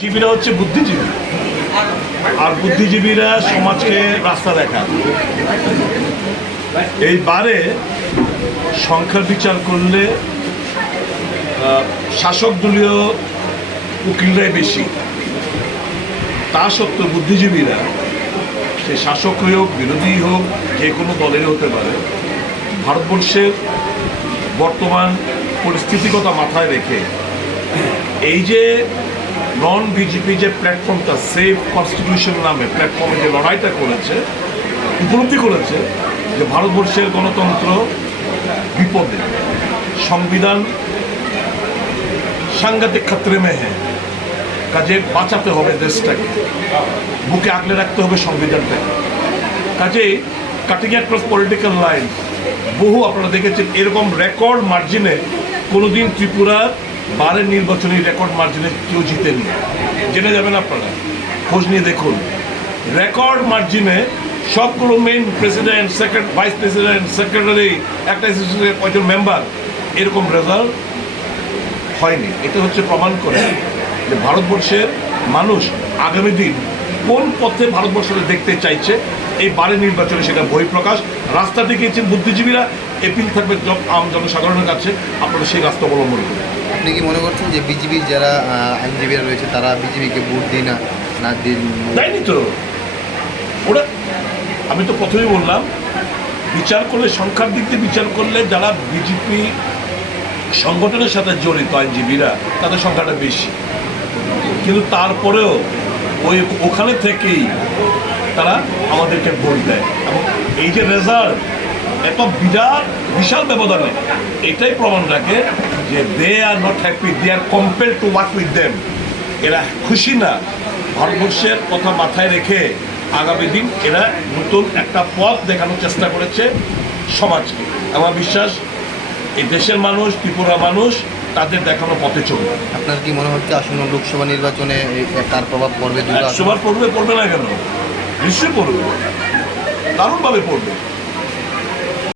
জীবীরা হচ্ছে বুদ্ধিজীবী, আর বুদ্ধিজীবীরা সমাজকে রাস্তা দেখায়। এইবারে সংখ্যার বিচার করলে শাসক দলীয় উকিলরাই বেশি। তা সত্ত্বেও বুদ্ধিজীবীরা সে শাসকই হোক বিরোধী হোক যে কোনো দলের হতে পারে, ভারতবর্ষের বর্তমান পরিস্থিতিগতা মাথায় রেখে এই যে নন বিজেপি যে প্ল্যাটফর্মটা সেফ কনস্টিটিউশন নামে প্ল্যাটফর্মে যে লড়াইটা করেছে, উপলব্ধি করেছে যে ভারতবর্ষের গণতন্ত্র বিপদে, সংবিধান সাংঘাতিক খাতরে মে হ্যাঁ, কাজে বাঁচাতে হবে দেশটাকে, বুকে আগলে রাখতে হবে সংবিধানটাকে। কাজেই কাটিং অ্যাক্রস পলিটিক্যাল লাইন বহু আপনারা দেখেছেন এরকম রেকর্ড মার্জিনে কোনোদিন ত্রিপুরার বারের নির্বাচনী রেকর্ড মার্জিনে কেউ জিতেনি। জেনে যাবেন আপনারা, খোঁজ নিয়ে দেখুন। রেকর্ড মার্জিনে সবগুলো main president, vice president, secretary, একটা অ্যাসোসিয়েশনের কয়েকজন মেম্বার, এরকম রেজাল্ট হয়নি। এটা হচ্ছে প্রমাণ করে যে ভারতবর্ষের মানুষ আগামী দিন কোন পথে ভারতবর্ষকে দেখতে চাইছে। এই বারের নির্বাচনে সেটা বহিঃপ্রকাশ। রাস্তা দেখিয়েছেন বুদ্ধিজীবীরা, এপিল থাকবে আম জনসাধারণের কাছে, আপনারা সেই রাস্তা অবলম্বন করবেন। আপনি কি মনে করছেন যে বিজেপির যারা আইনজীবীরা রয়েছে তারা বিজেপিকে ভোট দিই না দিন দেয়নি তো ওরা? আমি তো প্রথমেই বললাম, বিচার করলে সংখ্যার দিক দিয়ে বিচার করলে যারা বিজেপি সংগঠনের সাথে জড়িত আইনজীবীরা তাদের সংখ্যাটা বেশি, কিন্তু তারপরেও ওখানে থেকেই তারা আমাদেরকে ভোট দেয়। এবং এই যে রেজাল্ট এত বিশাল ব্যবধানে, এটাই প্রমাণ রাখে যে they are not happy, they are compelled to work with them. এরা খুশি না। ভারতবর্ষের কথা মাথায় রেখে আগামী দিন এরা নতুন একটা পথ দেখানোর চেষ্টা করেছে সমাজকে। আমার বিশ্বাস এই দেশের মানুষ, ত্রিপুরা মানুষ তাদের দেখানো পথে চলবে। আপনার কি মনে হচ্ছে আসন্ন লোকসভা নির্বাচনে তার প্রভাব পড়বে? পড়বে না কেন? নিশ্চয়ই পড়বে, দারুণভাবে পড়বে।